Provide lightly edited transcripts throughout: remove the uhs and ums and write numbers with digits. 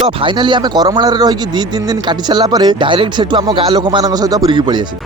तो फाइनाली आम करमाल रही 2-3 दिन काटी सारा डायरेक्ट से आम गाँ लोक मान सहित पुरी पलि आसी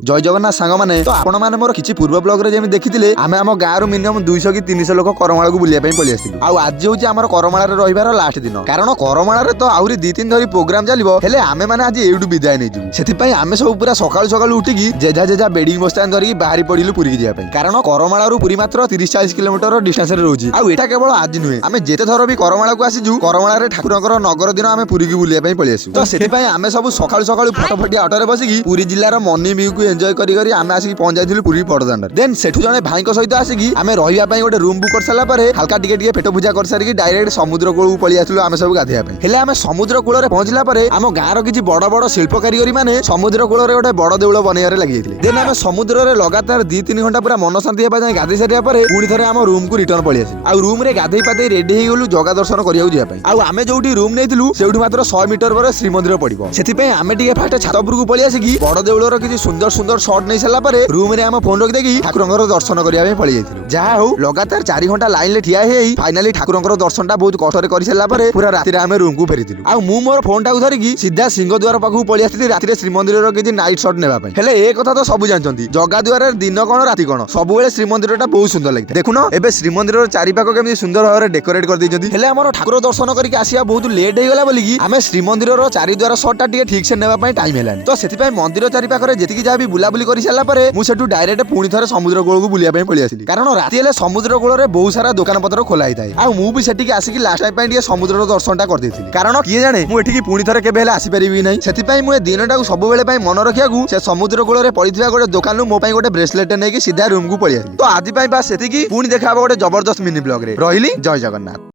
जय जगन्नाथ सांग मैंने तो आपण मैंने मोर किसी पूर्व ब्लॉग रे देखी आम आम गाँव मिनिमम 200 कि 300 लोक करमाल को बुलाया पलि आसलु आज हूँ आम करमाल रही लास्ट दिन कारण करमाल तो आहरी 2-3 दिन धरी प्रोग्राम चलो हेले आमे मैंने आज एठू विदाय नहीं से आम सब पूरा सकाल सकाल उठिकी जेझा जेझा बेडिंग बस्तान धरिकी बाहरी पड़िलु पुरी जावाई कारण करमाल पुरी मात्र 30-40 किलोमीटर डिस्टेंस रोचे आटा केवल आज नुहे आम जेते थर भी करमाल को आसीजु करमाल ठाकुर नगर दिन आम पुरी की बुलाया पलि आसु तो से आम सब सकाल सकाल फटाफटी ऑटो बसिकी पुरी जिलार मनी व्यू को एंजॉय करी आम आसिक पहुंच जाइलु पुरी बड़दाण्ड देन सेठू जने भाई सहित आसिकी आम रही गोटे रूम बुक कर सारा हल्का टिके पेट पूजा कर सारिकी डायरेक्ट समुद्र कूल पलि आसलु आम सब गाधेया हेले आम समुद्र कूल पहुंचला आम गाँव किसी बड़ बड़ शिल्प कारीगरी माने समुद्र कूल गोटे बड़ देउल बनइबारे लगी देन आम समुद्र में लगातार 2-3 घंटा पूरा मन शांति होगा गाधे सारा पुणी थे आम रूम को रिटर्न पलि आसिलु आ रूम रे गाधे पाधे रेडी हो गलु जगा दर्शन करने आम जो रूम नहीं से मात्र 100 मीटर पर श्रीमंदिर पड़ो से आम टे फास्ट छात उपरକୁ पलि आसिकी बड़ देउलर किसी सुंदर सुंदर शॉट नहीं सारा रूम रे आम फोन रखिदेकी ठाकुर दर्शन करने पलि जाइलु जहाँ हो लगातार 4 घंटा लाइन में ठिया हो फाइनाली ठाकुर दर्शन टा बहुत कष्ट कर सारा पूरा राति आम रूम को फेरीलु आ मु मोर फोन टाକୁ धरिकी सीधा सिंहद्वार पाखु पलि आसी राति श्रीमंदिर किसी नाइट शॉट नेबाई हेले ए कथा तो सब जानते जगा द्वार दिन कौन राति कौन सब श्रीमंदिर टा बहुत सुंदर लगी देखुन एबे श्रीमंदिर चारिपाख केମିତି सुंदर भाव डेकोरेट कर देइछथि हेले हमर ठाकुर दर्शन करके आसिया बहुत लेट हो गला बोली आमे श्रीमंदिर चारिद्वार शॉट टा ठीक से नेबा पई टाइम हेलानी तो सेति मंदिर चारिपाख रे जेतिकी जा भी बुलाबुली कर सारा परे मु सेठू डायरेक्ट पुणी थरे समुद्र कूल को बुलिया पई पलि आसिली कारण राति हेले समुद्र कूल रे बहुत सारा दुकान पत्र खोला ही थाए आ मु भी सेटिकी आसिकी लास्ट टाइम पई समुद्र दर्शन टा कर देइथिली कारण किए जाने मु एठिकी पुणी थरे केबे हेले आसी परिबी नै सेति मु दिन टाକୁ सबुबेले पई मन रखियाकू से समुद्र कूल रे पड़िथिबा गोटे दुकान मो पई गोटे ब्रेसलेट नै कि सीधा रूम को पलि आसिली तो आजि पई बस सेतिकी पुणी देखा गोटे जबरदस्त मिनी ब्लॉग रे रहिली जय जगन्नाथ।